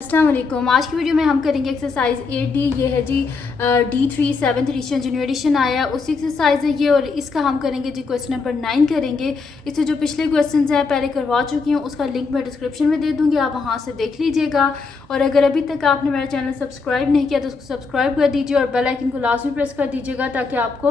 अस्सलाम वालेकुम। आज की वीडियो में हम करेंगे एक्सरसाइज 8D। ये है जी D3 7th addition junior addition आया उसी एक्सरसाइज है ये, और इसका हम करेंगे जी क्वेश्चन नंबर 9 करेंगे। इससे जो पिछले क्वेश्चन हैं पहले करवा चुकी हूँ, उसका लिंक मैं डिस्क्रिप्शन में दे दूँगी, आप वहाँ से देख लीजिएगा। और अगर अभी तक आपने मेरा चैनल सब्सक्राइब नहीं किया तो उसको सब्सक्राइब कर दीजिए और बेल आइकन को लास्ट में प्रेस कर दीजिएगा ताकि आपको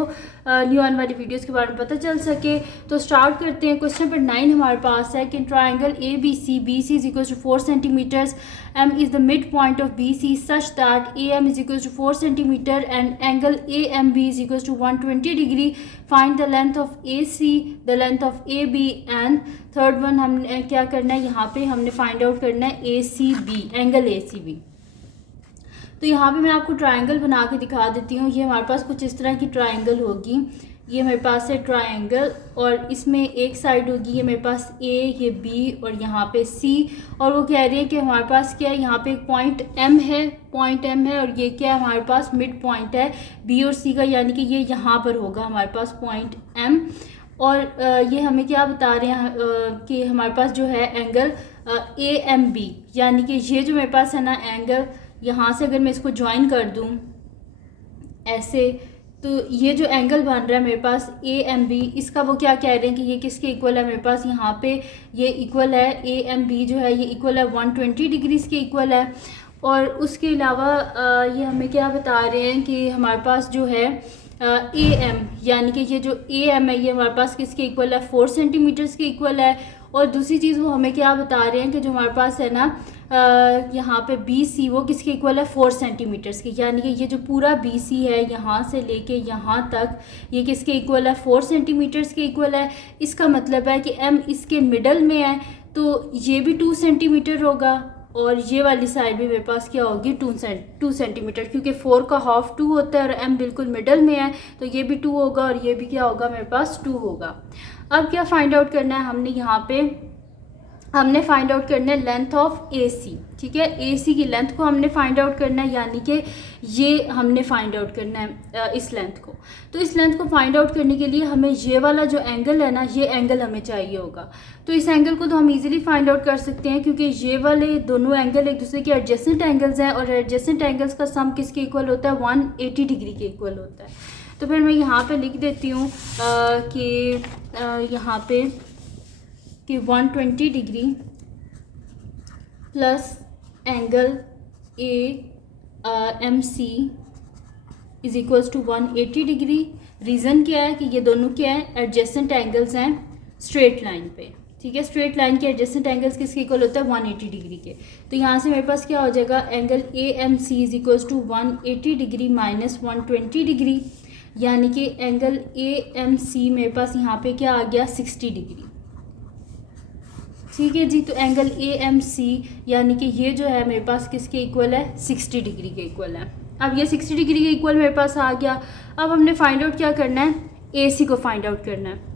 न्यू आने वाली वीडियोज़ के बारे में पता चल सके। तो स्टार्ट करते हैं। क्वेश्चन नंबर 9 हमारे पास है कि triangle ABC is equal to 4 centimetres, M is the midpoint of BC such that AM is equals to 4 centimeter and angle AMB is equals to 120 degree. Find the length of AC, the length of AB and third one हमने क्या करना है, यहाँ पे हमने find out करना है ACB, angle ACB। तो यहाँ पे मैं आपको ट्राइंगल बना के दिखा देती हूँ। ये हमारे पास कुछ इस तरह की ट्राइंगल होगी। ये मेरे पास है ट्राइंगल और इसमें एक साइड होगी ये मेरे पास A, ये B और यहाँ पे C। और वो कह रही है कि हमारे पास क्या है, यहाँ पे एक पॉइंट M है और ये क्या है हमारे पास मिड पॉइंट है B और C का, यानी कि ये यहाँ पर होगा हमारे पास पॉइंट M। और ये हमें क्या बता रहे हैं कि हमारे पास जो है एंगल AMB, यानी कि ये जो मेरे पास है ना एंगल, यहाँ से अगर मैं इसको ज्वाइन कर दूँ ऐसे, तो ये जो एंगल बन रहा है मेरे पास AMB, इसका वो क्या कह रहे हैं कि ये किसके इक्वल है, मेरे पास यहाँ पे ये इक्वल है AMB जो है ये इक्वल है 120 डिग्रीज के इक्वल है। और उसके अलावा ये हमें क्या बता रहे हैं कि हमारे पास जो है AM, यानी कि ये जो AM है ये हमारे पास किसके इक्वल है, 4 सेंटीमीटर्स के इक्वल है। और दूसरी चीज़ वो हमें क्या बता रहे हैं कि जो हमारे पास है ना यहाँ पे BC वो किसके इक्वल है, 4 सेंटीमीटर्स के, यानी कि ये जो पूरा BC है यहाँ से लेके यहाँ तक ये किसके इक्वल है, 4 सेंटीमीटर्स के इक्वल है। इसका मतलब है कि M इसके मिडल में है तो ये भी 2 सेंटीमीटर होगा और ये वाली साइड भी मेरे पास क्या होगी 2 सेंटीमीटर, क्योंकि 4 का हाफ 2 होता है और M बिल्कुल मिडल में है तो ये भी 2 होगा और ये भी क्या होगा मेरे पास 2 होगा। अब क्या फाइंड आउट करना है हमने, यहाँ पे हमने फाइंड आउट करना है लेंथ ऑफ AC, ठीक है। AC की लेंथ को हमने फाइंड आउट करना है, यानी कि ये हमने फाइंड आउट करना है इस लेंथ को। तो इस लेंथ को फाइंड आउट करने के लिए हमें ये वाला जो एंगल है ना ये एंगल हमें चाहिए होगा। तो इस एंगल को तो हम इजीली फाइंड आउट कर सकते हैं क्योंकि ये वाले दोनों एंगल एक दूसरे के एडजेसेंट एंगल्स हैं और एडजेसेंट एंगल्स का सम किसके इक्वल होता है, 180 डिग्री के इक्वल होता है। तो फिर मैं यहाँ पे लिख देती हूँ कि यहाँ पे कि 120 degree plus angle AMC is equals to 180 degree. Reason क्या है कि ये दोनों क्या है, एडजेसेंट एंगल्स हैं स्ट्रेट लाइन पे, ठीक है। स्ट्रेट लाइन के एडजेसेंट एंगल्स किसके इक्वल होता है, 180 डिग्री के। तो यहाँ से मेरे पास क्या हो जाएगा, angle AMC is equals to 180 degree minus 120 degree, यानी कि एंगल AMC मेरे पास यहाँ पे क्या आ गया 60 डिग्री, ठीक है जी। तो एंगल AMC यानी कि ये जो है मेरे पास किसके इक्वल है, 60 डिग्री के इक्वल है। अब ये 60 डिग्री के इक्वल मेरे पास आ गया। अब हमने फाइंड आउट क्या करना है, AC को फाइंड आउट करना है।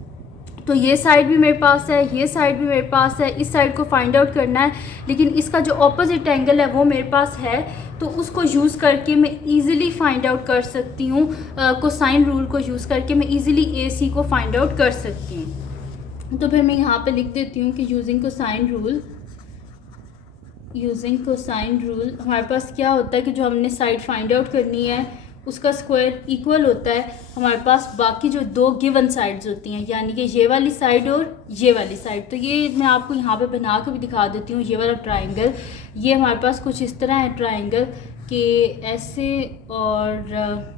तो ये साइड भी मेरे पास है, ये साइड भी मेरे पास है, इस साइड को फाइंड आउट करना है, लेकिन इसका जो ऑपोजिट एंगल है वो मेरे पास है तो उसको यूज़ करके मैं ईज़िली फाइंड आउट कर सकती हूँ। कोसाइन रूल को यूज़ करके मैं ईज़िली AC को फाइंड आउट कर सकती हूँ। तो फिर मैं यहाँ पे लिख देती हूँ कि यूजिंग कोसाइन रूल हमारे पास क्या होता है कि जो हमने साइड फाइंड आउट करनी है उसका स्क्वायर इक्वल होता है हमारे पास बाकी जो दो गिवन साइड्स होती हैं, यानी कि ये वाली साइड और ये वाली साइड। तो ये मैं आपको यहाँ पे बना के भी दिखा देती हूँ। ये वाला ट्राइंगल ये हमारे पास कुछ इस तरह है ट्राइंगल कि ऐसे और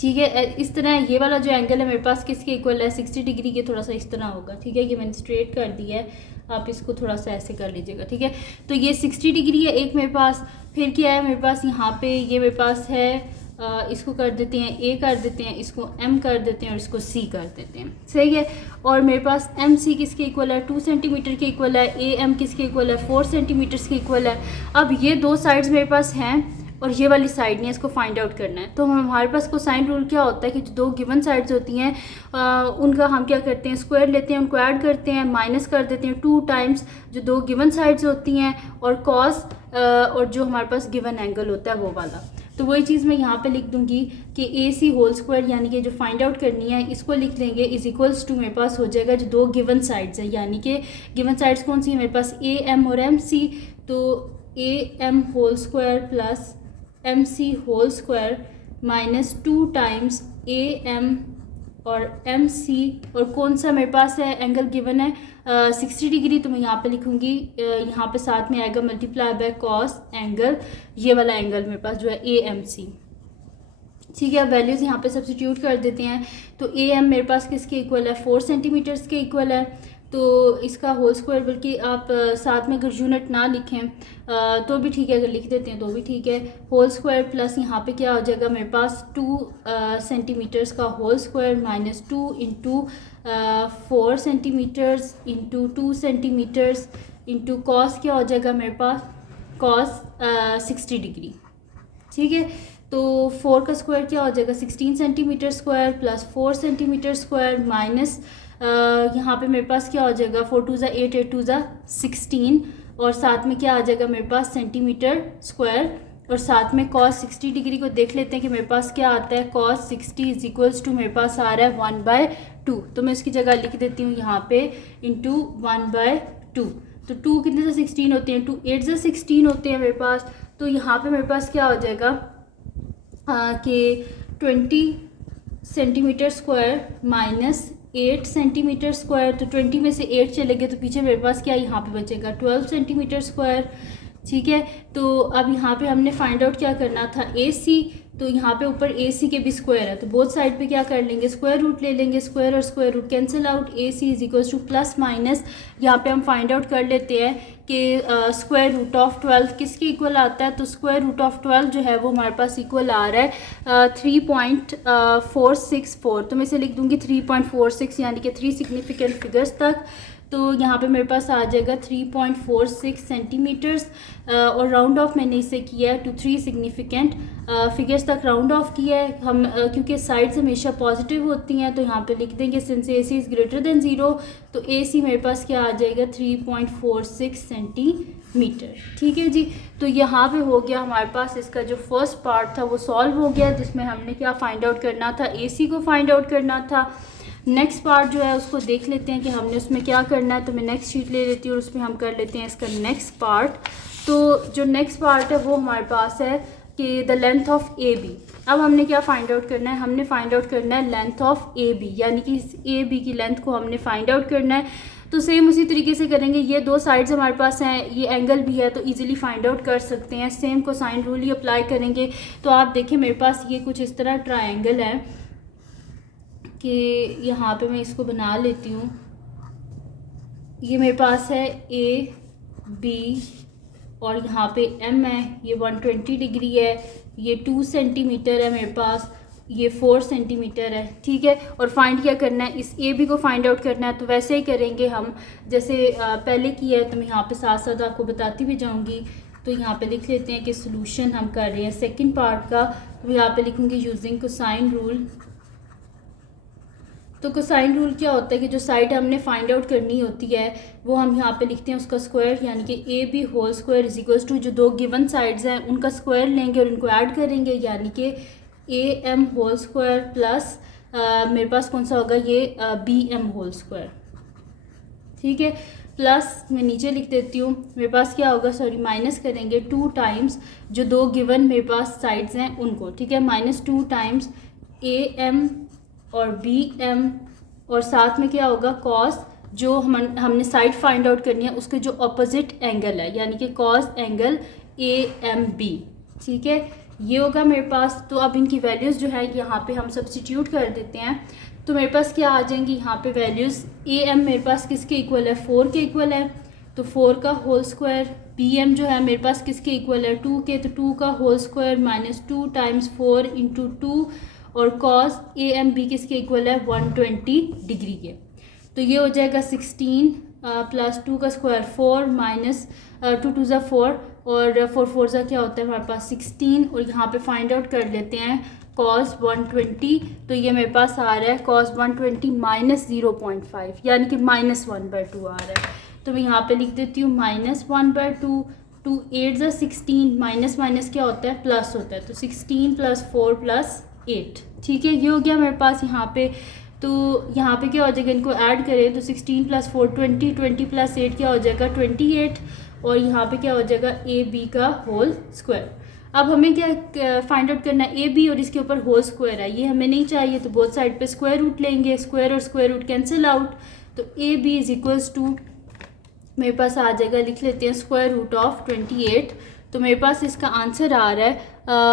ठीक है इस तरह। ये वाला जो एंगल है मेरे पास किसके इक्वल है, 60 डिग्री के, थोड़ा सा इस तरह होगा, ठीक है। ये मैंने स्ट्रेट कर दिया है, आप इसको थोड़ा सा ऐसे कर लीजिएगा, ठीक है। तो ये 60 डिग्री है एक मेरे पास। फिर क्या है मेरे पास यहाँ पे ये मेरे पास है इसको कर देते हैं A कर देते हैं, इसको M कर देते हैं और इसको C कर देते हैं, सही है। और मेरे पास MC किसके इक्वल है, 2 सेंटीमीटर के इक्वल है। AM किसके इक्वल है, 4 सेंटीमीटर्स के इक्वल है। अब ये दो साइड्स मेरे पास हैं और ये वाली साइड नहीं है, इसको फाइंड आउट करना है। तो हमारे पास कोसाइन रूल क्या होता है कि जो दो गिवन साइड्स होती हैं उनका हम क्या करते हैं, स्क्वायर लेते हैं, उनको ऐड करते हैं, माइनस कर देते हैं 2 टाइम्स जो दो गिवन साइड्स होती हैं और कॉस और जो हमारे पास गिवन एंगल होता है वो वाला। तो वही चीज़ मैं यहाँ पे लिख दूँगी कि AC होल स्क्वायर यानी कि जो फाइंड आउट करनी है इसको लिख लेंगे इज इक्वल्स टू मेरे पास हो जाएगा जो दो गिवन साइड्स हैं, यानी कि गिवन साइड्स कौन सी है मेरे पास AM और MC। तो A M whole square plus M C whole square minus 2 times A M और एम सी, और कौन सा मेरे पास है एंगल गिवन है 60 डिग्री, तो मैं यहाँ पे लिखूँगी यहाँ पे साथ में आएगा मल्टीप्लाई बाय कॉस एंगल, ये वाला एंगल मेरे पास जो है ए एम सी। ठीक है, अब वैल्यूज़ यहाँ पे सब्स्टिट्यूट कर देते हैं। तो ए एम मेरे पास किसके इक्वल है 4 सेंटीमीटर्स के इक्वल है, तो इसका होल स्क्वायर, बल्कि आप साथ में अगर यूनिट ना लिखें तो भी ठीक है, अगर लिख देते हैं तो भी ठीक है, होल स्क्वायर प्लस यहाँ पे क्या हो जाएगा मेरे पास 2 सेंटीमीटर्स का whole square minus 2 into 4 centimetres into 2 centimetres into cos क्या हो जाएगा मेरे पास कॉस 60 डिग्री। ठीक है, तो 4 का स्क्वायर क्या हो जाएगा 16 centimetre square plus 4 centimetre square minus यहाँ पे मेरे पास क्या हो जाएगा 4 2 ज़ा 8 8 2 ज़ा 16, और साथ में क्या आ जाएगा मेरे पास सेंटीमीटर स्क्वायर, और साथ में cos 60 डिग्री को देख लेते हैं कि मेरे पास क्या आता है cos 60 इज इक्वल्स टू मेरे पास आ रहा है 1/2, तो मैं इसकी जगह लिख देती हूँ यहाँ पे इंटू 1/2। तो 2 कितने से 16 होते हैं 2 8 से 16 होते हैं मेरे पास, तो यहाँ पे मेरे पास क्या हो जाएगा कि 20 centimetre square minus 8 centimetre square, तो 20 में से 8 चले गए तो पीछे मेरे पास क्या यहाँ पे बचेगा 12 सेंटीमीटर स्क्वायर। ठीक है, तो अब यहाँ पे हमने फाइंड आउट क्या करना था ए सी, तो यहाँ पे ऊपर ए सी के भी स्क्वायर है, तो बोथ साइड पे क्या कर लेंगे स्क्वायर रूट ले लेंगे, स्क्वायर और square root cancel out, A C is equals to plus minus, यहाँ पे हम फाइंड आउट कर लेते हैं कि स्क्वायर रूट ऑफ 12 किसके इक्वल आता है, तो स्क्वायर रूट ऑफ 12 जो है वो हमारे पास इक्वल आ रहा है 3.464, तो मैं इसे लिख दूँगी 3.46 यानी कि 3 सिग्निफिकेंट फिगर्स तक, तो यहाँ पे मेरे पास आ जाएगा 3.46 सेंटीमीटर्स, और राउंड ऑफ मैंने इसे किया है टू 3 सिग्निफिकेंट फिगर्स तक राउंड ऑफ किया है हम, क्योंकि साइड्स हमेशा पॉजिटिव होती हैं, तो यहाँ पे लिख देंगे since A C is greater than 0, तो ए सी मेरे पास क्या आ जाएगा 3.46 सेंटीमीटर। ठीक है जी, तो यहाँ पे हो गया हमारे पास इसका जो फर्स्ट पार्ट था वो सॉल्व हो गया, जिसमें हमने क्या फाइंड आउट करना था ए सी को फाइंड आउट करना था। नेक्स्ट पार्ट जो है उसको देख लेते हैं कि हमने उसमें क्या करना है, तो मैं नेक्स्ट शीट ले लेती हूँ और उसमें हम कर लेते हैं इसका नेक्स्ट पार्ट। तो जो नेक्स्ट पार्ट है वो हमारे पास है कि the length of A B. अब हमने क्या फाइंड आउट करना है, हमने फाइंड आउट करना है लेंथ ऑफ ए बी, यानी कि इस ए बी की लेंथ को हमने फाइंड आउट करना है। तो सेम उसी तरीके से करेंगे, ये दो साइड्स हमारे पास हैं, ये एंगल भी है तो इजीली फाइंड आउट कर सकते हैं, सेम कोसाइन रूल ही अप्लाई करेंगे। तो आप देखें मेरे पास ये कुछ इस तरह ट्रायंगल है कि यहाँ पे मैं इसको बना लेती हूँ, ये मेरे पास है ए बी और यहाँ पे एम है, ये 120 डिग्री है, ये 2 सेंटीमीटर है मेरे पास, ये 4 सेंटीमीटर है। ठीक है, और फाइंड क्या करना है, इस ए बी को फाइंड आउट करना है, तो वैसे ही करेंगे हम जैसे पहले किया है, तो मैं यहाँ पे साथ साथ आपको बताती भी जाऊँगी। तो यहाँ पे लिख लेते हैं कि सोल्यूशन हम कर रहे हैं सेकंड पार्ट का, तो यहाँ पे लिखूँगी यूजिंग कोसाइन रूल। तो कोसाइन रूल क्या होता है कि जो साइड हमने फाइंड आउट करनी होती है वो हम यहाँ पे लिखते हैं उसका स्क्वायर, यानी कि A B whole square is equals to जो दो गिवन साइड्स हैं उनका स्क्वायर लेंगे और इनको ऐड करेंगे, यानी कि A M whole square plus मेरे पास कौन सा होगा ये बी एम होल स्क्वायर। ठीक है, प्लस मैं नीचे लिख देती हूँ, मेरे पास क्या होगा सॉरी माइनस करेंगे 2 टाइम्स जो दो गिवन मेरे पास साइड्स हैं उनको। ठीक है, -2 टाइम्स ए एम और बी एम, और साथ में क्या होगा कॉस जो हमने साइड फाइंड आउट करनी है उसके जो अपोजिट एंगल है, यानी कि cos angle A M B. ठीक है, ये होगा मेरे पास। तो अब इनकी वैल्यूज़ जो है यहाँ पे हम सब्स्टिट्यूट कर देते हैं, तो मेरे पास क्या आ जाएंगी यहाँ पे वैल्यूज़, ए एम मेरे पास किसके इक्वल है 4 के इक्वल है, तो 4 का होल स्क्वायर, बी एम जो है मेरे पास किसके इक्वल है 2 के, तो 2 का होल स्क्वायर -2 टाइम्स 4 इंटू 2, और कॉस ए एम बी किसके इक्वल है 120 डिग्री के। तो ये हो जाएगा 16 प्लस 2 का स्क्वायर 4 माइनस 2 2 ज़ा 4 और 4 4 ज़ा क्या होता है हमारे पास 16, और यहाँ पे फाइंड आउट कर लेते हैं कॉस 120, तो ये मेरे पास आ रहा है कॉस 120 माइनस 0.5 यानी कि -1/2 आ रहा है। तो मैं यहाँ पे लिख देती हूँ -1/2, 2 8 ज़ा 16, माइनस माइनस क्या होता है प्लस होता है, तो 16 + 4 + 8। ठीक है, ये हो गया मेरे पास यहाँ पे। तो यहाँ पे क्या हो जाएगा, इनको ऐड करें तो 16 + 4 20, 20 + 8 क्या हो जाएगा 28, और यहाँ पे क्या हो जाएगा ए बी का होल स्क्वायर। अब हमें क्या फाइंड आउट करना है, ए बी और इसके ऊपर होल स्क्वायर है, ये हमें नहीं चाहिए, तो बोथ साइड पे स्क्वायर रूट लेंगे, स्क्वायर और स्क्वायर रूट कैंसिल आउट, तो A B is equals to मेरे पास आ जाएगा, लिख लेते हैं स्क्वायर रूट ऑफ 28। तो मेरे पास इसका आंसर आ रहा है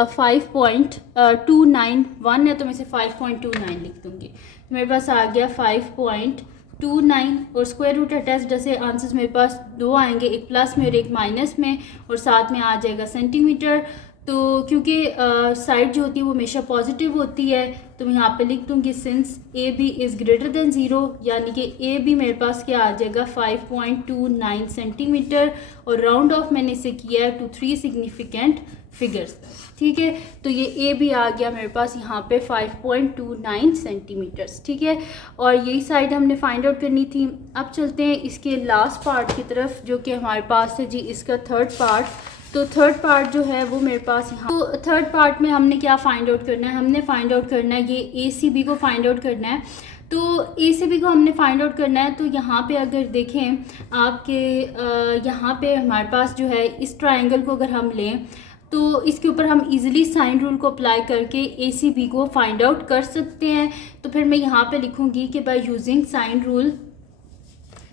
5.291 है, तो मैं इसे 5.29 लिख दूँगी। तो मेरे पास आ गया 5.29 और स्क्वायर रूट अटैच, जैसे आंसर्स मेरे पास दो आएंगे, एक प्लस में और एक माइनस में, और साथ में आ जाएगा सेंटीमीटर। तो क्योंकि साइड जो होती है वो हमेशा पॉजिटिव होती है, तो मैं यहाँ पे लिख दूँगी since A B is greater than zero, यानी कि ए बी मेरे पास क्या आ जाएगा 5.29 सेंटीमीटर, और राउंड ऑफ मैंने इसे किया है टू 3 सिग्निफिकेंट फिगर्स। ठीक है, तो ये ए बी आ गया मेरे पास यहाँ पे 5.29 सेंटीमीटर्स। ठीक है, और यही साइड हमने फाइंड आउट करनी थी। अब चलते हैं इसके लास्ट पार्ट की तरफ, जो कि हमारे पास है जी इसका थर्ड पार्ट। तो थर्ड पार्ट जो है वो मेरे पास यहाँ, तो थर्ड पार्ट में हमने क्या फाइंड आउट करना है, हमने फाइंड आउट करना है ये ए सी बी को फाइंड आउट करना है। तो ए सी बी को हमने फाइंड आउट करना है, तो यहाँ पे अगर देखें आपके यहाँ पे हमारे पास जो है इस ट्रायंगल को अगर हम लें, तो इसके ऊपर हम इजीली साइन रूल को अप्लाई करके ए सी बी को फाइंड आउट कर सकते हैं। तो फिर मैं यहाँ पे लिखूँगी कि बाय यूजिंग साइन रूल,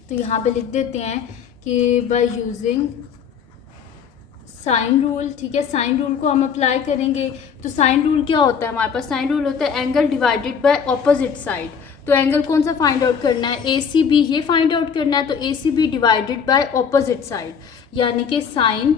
तो यहाँ पे लिख देते हैं कि बाय यूजिंग साइन रूल। ठीक है, साइन रूल को हम अप्लाई करेंगे। तो साइन रूल क्या होता है हमारे पास, साइन रूल होता है angle divided by opposite side. तो एंगल कौन सा फाइंड आउट करना है, ए सी बी, ये फाइंड आउट करना है। तो A C B divided by opposite side, यानी कि sine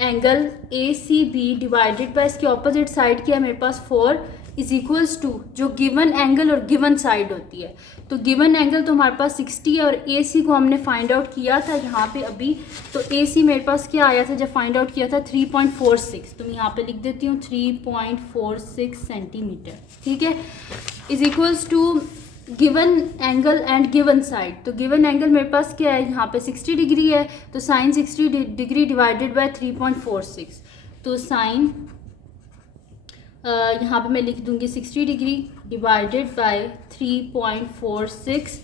angle A C B divided by इसकी ऑपोजिट साइड क्या है मेरे पास 4 इज इक्वल्स टू जो गिवन एंगल और गिवन साइड होती है। तो गिवन एंगल तो हमारे पास 60 है, और ए सी को हमने फाइंड आउट किया था यहाँ पे अभी। तो ए सी मेरे पास क्या आया था जब फाइंड आउट किया था 3.46, तो मैं यहाँ पे लिख देती हूँ 3.46 सेंटीमीटर। ठीक है, is equals to given angle and given side. तो गिवन एंगल मेरे पास क्या है यहाँ पे 60 डिग्री है, तो साइन 60 डिग्री डिवाइडेड बाय 3.46। तो साइन यहाँ पे मैं लिख दूँगी 60 डिग्री डिवाइडेड बाय 3.46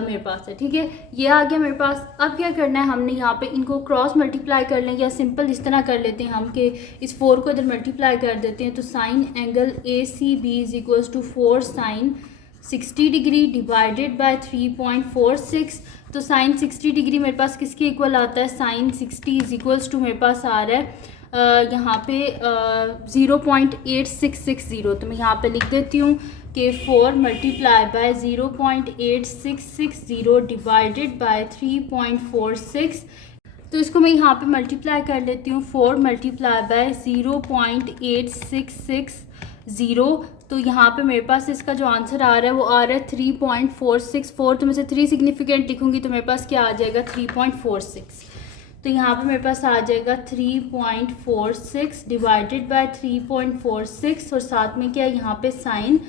मेरे पास है। ठीक है, ये आ गया मेरे पास। अब क्या करना है, हमने यहाँ पे इनको क्रॉस मल्टीप्लाई कर लें, या सिंपल इस तरह कर लेते हैं हम कि इस 4 को इधर मल्टीप्लाई कर देते हैं। तो sine angle A C B is equals to 4 sine 60 degree divided by 3.46। तो साइन 60 डिग्री मेरे पास किसके इक्वल आता है, साइन 60 इज इक्वल्स टू मेरे पास आ रहा है यहाँ पे 0.8660। तो मैं यहाँ पे लिख देती हूँ कि 4 मल्टीप्लाई बाय 0.8660 डिवाइडेड बाय 3.46। तो इसको मैं यहाँ पे मल्टीप्लाई कर लेती हूँ, 4 मल्टीप्लाई बाय 0.8660। तो यहाँ पे मेरे पास इसका जो आंसर आ रहा है वो आ रहा है 3.464। तो मैं इसे 3 सिग्निफिकेंट लिखूँगी, तो मेरे पास क्या आ जाएगा 3.46। तो यहाँ पे मेरे पास आ जाएगा 3.46 डिवाइडेड बाय 3.46, और साथ में क्या यहाँ पे sine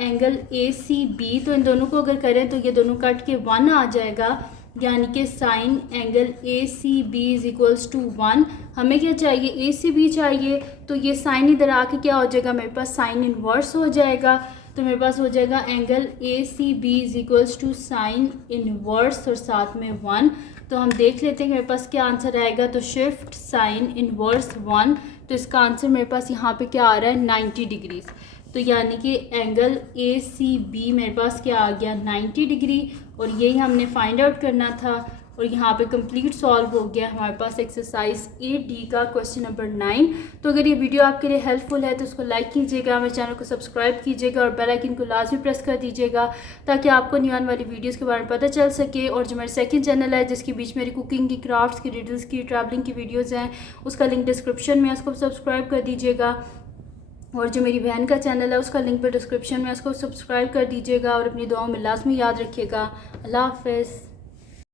angle A C B. तो इन दोनों को अगर करें तो ये दोनों कट के 1 आ जाएगा, यानी कि sine angle A C B is equals to 1। हमें क्या चाहिए, ए सी बी चाहिए। तो ये साइन इधर आके क्या हो जाएगा मेरे पास साइन इनवर्स हो जाएगा। तो मेरे पास हो जाएगा angle A C B is equals to sine inverse और साथ में 1। तो हम देख लेते हैं मेरे पास क्या आंसर आएगा। तो शिफ्ट साइन इनवर्स 1, तो इसका आंसर मेरे पास यहाँ पे क्या आ रहा है 90 डिग्रीज। तो यानी कि एंगल ए सी बी मेरे पास क्या आ गया 90 डिग्री, और यही हमने फाइंड आउट करना था। और यहाँ पे कंप्लीट सॉल्व हो गया हमारे पास एक्सरसाइज 8D का क्वेश्चन नंबर 9। तो अगर ये वीडियो आपके लिए हेल्पफुल है तो उसको लाइक कीजिएगा, मेरे चैनल को सब्सक्राइब कीजिएगा और बेल आइकन को लाजमी प्रेस कर दीजिएगा ताकि आपको न्यू आने वाली वीडियोस के बारे में पता चल सके। और जो मेरा सेकंड चैनल है जिसके बीच मेरी कुकिंग की, क्राफ्ट्स की, रिडल्स की, ट्रैवलिंग की वीडियोज़ हैं, उसका लिंक डिस्क्रिप्शन में, उसको सब्सक्राइब कर दीजिएगा। और जो मेरी बहन का चैनल है उसका लिंक पर डिस्क्रिप्शन में, उसको सब्सक्राइब कर दीजिएगा। और अपनी दुआओं में लाजमी याद रखिएगा। अल्लाह हाफ़िज़।